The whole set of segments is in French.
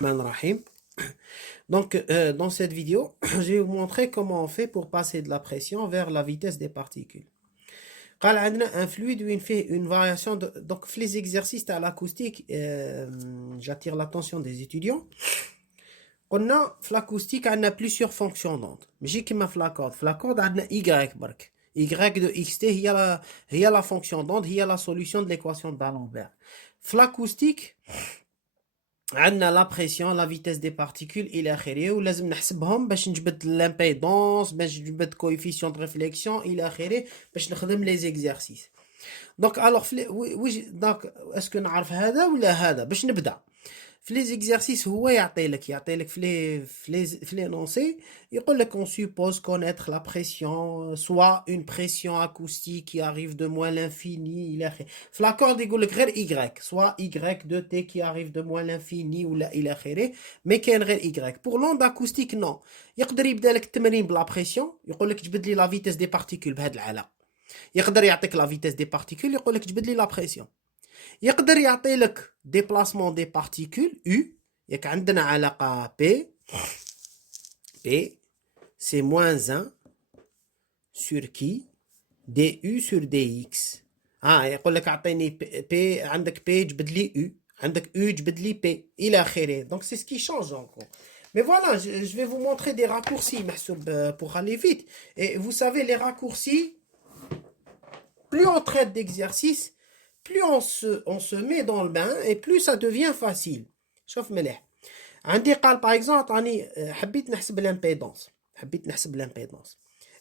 Rahim. Donc, dans cette vidéo, je vais vous montrer comment on fait pour passer de la pression vers la vitesse des particules. قال عندنا un fluide où il fait une variation donc les exercices à l'acoustique j'attire l'attention des étudiants. قلنا في l'acoustique عندنا plusieurs fonctions d'onde ماشي كيما في la corde عندنا y برك y de xt هي la fonction d'onde هي la solution de l'équation d'Alembert. في l'acoustique عندنا لا بريسيون لا فيتيس دي بارتيكول الى اخره ولازم نحسبهم باش نجبد لامبيدونس باش نجبد كويفيسيون دو ريفليكسيون الى اخره باش نخدم لي زيكزارسيس. دونك الوغ دونك اسكو نعرف هذا ولا هذا باش نبدا في لي زيكزارسيس هو يعطي لك في لي نونسي يقول لك on suppose connaître la pression soit une pression acoustique qui arrive de moins l'infini الى اخره. في لاكورد يقول لك غير y soit y de t qui arrive de moins l'infini ولا الى اخره مي كاين غير y. pour l'onde acoustique non يقدر يبدا لك التمرين بلا بريسيون يقول لك جبد لي لا فيتيس دي بارتيكول بهذه العلاقه يقدر يعطيك لا فيتيس دي بارتيكول يقول لك جبد لي لا بريسيون يقدر يعطي لك déplacement des particules U ياك عندنا علاقة P c'est moins 1 sur qui du sur dx يقول لك اعطيني P عندك P جبد لي U عندك U جبد لي P إلى آخره. donc c'est ce qui change encore. Mais voilà, je vais vous montrer des raccourcis pour aller vite. Et vous savez, les raccourcis, plus on traite d'exercices, plus on se met dans le bain et plus ça devient facile. شوف مليح. عندي قال par exemple راني حبيت نحسب l'impédance.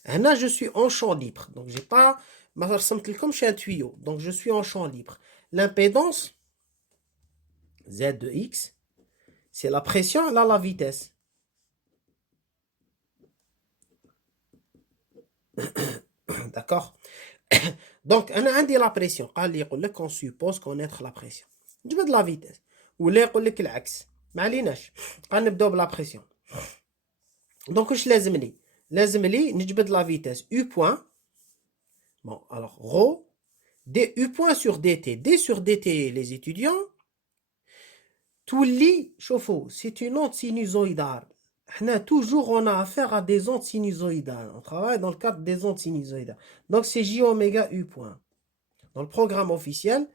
هنا je suis en champ libre. Donc j'ai pas ما رسمت لكمش un tuyau. Donc je suis en champ libre. L'impédance Z de X c'est la pression là la vitesse. D'accord. Donc انا عندي لا بريسيون قال لي يقول لك on suppose connaître la pression نجبد لا فيتيس ولا يقول لك العكس ما عليناش قال نبداو بلا بريسيون. دونك واش لازم لي نجبد لا فيتيس u point bon alors rho d u point sur dt d sur dt les étudiants تولي شوفوا c'est une onde sinusoïdale. Toujours on a affaire à des ondes sinusoïdales. On travaille dans le cadre des ondes sinusoïdales. Donc c'est J oméga U point. Dans le programme officiel,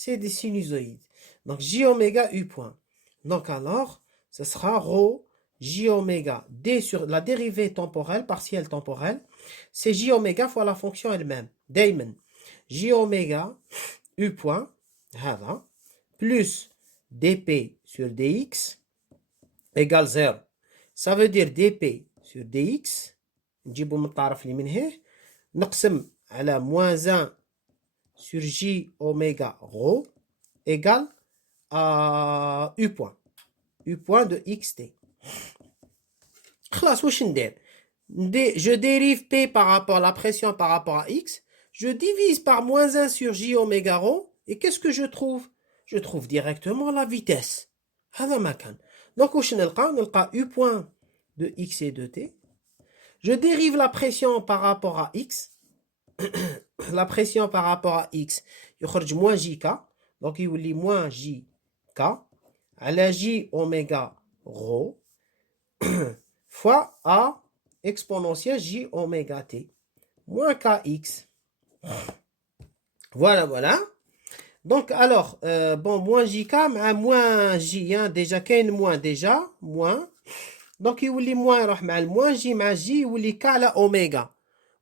c'est des sinusoïdes. Donc J oméga U point. Donc alors, ce sera rho J oméga D sur la dérivée temporelle, partielle temporelle. C'est J oméga fois la fonction elle-même. Damon. J oméga U point. Voilà. Plus dp sur dx égale 0. Ça veut dire dp sur dx نجيبو من الطرف اللي من هيه نقسم على moins 1 sur j oméga rho égale à u point de xt. خلاص واش ندير je dérive p par rapport à la pression par rapport à x, je divise par moins 1 sur j oméga rho et qu'est-ce que je trouve directement la vitesse. هذا ما كان. Donc واش نلقى u point de x et de t. Je dérive la pression par rapport à x. La pression par rapport à x يخرج moins jk. Donc يولي moins jk على j oméga rho fois a exponentielle j oméga t moins kx. Voilà. Donc alors bon moins jk moins j hein, déjà كاين moins donc يولي moins يروح مع moins j مع j يولي k على oméga.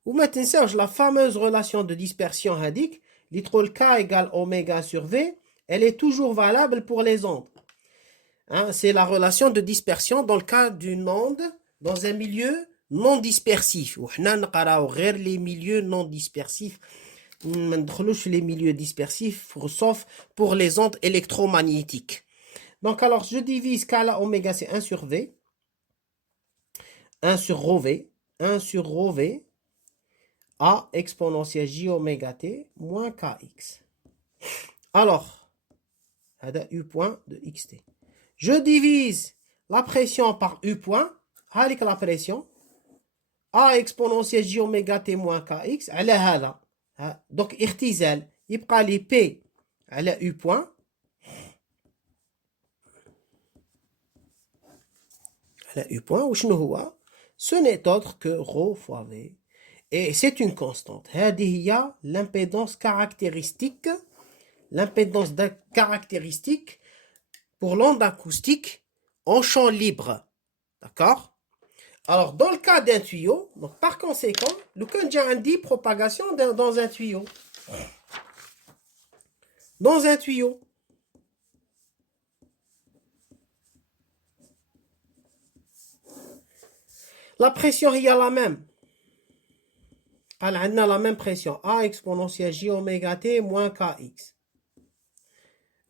وما تنساوش la fameuse relation de dispersion هذيك اللي تقول k égale oméga sur v, elle est toujours valable pour les ondes. Hein, c'est la relation de dispersion dans le cas d'une onde dans un milieu non dispersif. وحنا نقراو غير les milieux non dispersifs. ما ندخلوش les milieux dispersifs sauf pour les ondes électromagnétiques. Donc alors je divise k à la oméga c'est 1 sur v. 1 sur rho v a exponentielle j oméga t moins kx. Alors, هذا u point de xt. Je divise la pression par u point, هذيك la pression, a exponentielle j oméga t moins kx على هذا. Donc اختزال يبقى لي p على u point على U point وشنو هو ce n'est autre que ρ fois V et c'est une constante هذه هي l'impédance caractéristique pour l'onde acoustique en champ libre, d'accord. Alors dans le cas d'un tuyau, donc par conséquent le cas dit propagation dans un tuyau, la pression il y a la même. On a la même pression, A exponentielle J oméga T moins KX.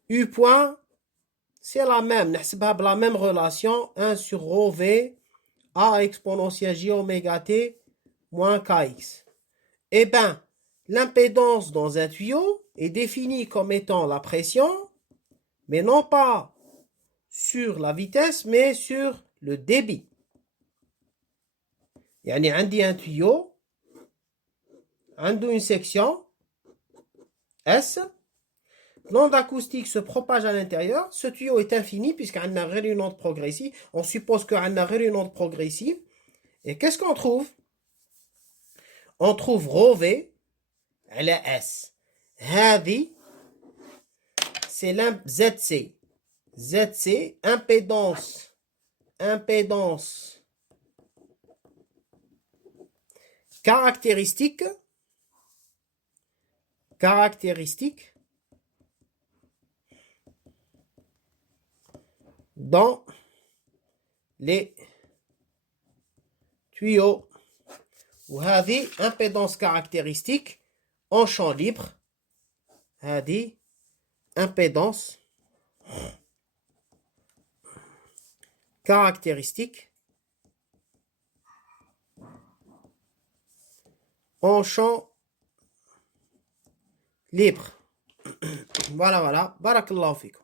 U point, c'est la même, la même relation, 1 sur ρ V, A exponentielle J oméga T moins KX. Eh bien, l'impédance dans un tuyau est définie comme étant la pression, mais non pas sur la vitesse, mais sur le débit. يعني عندي un tuyau, عنده une section S, l'onde acoustique se propage à l'intérieur, ce tuyau est infini puisqu'on a une onde progressive, on suppose qu'on a une onde progressive, et qu'est-ce qu'on trouve? On trouve ρ V على S. هذه c'est ZC. ZC, impédance caractéristique dans les tuyaux. وهذه impédance caractéristique en champ libre. هذه impédance caractéristique en champ libre. Voilà. Barakallahu fikum.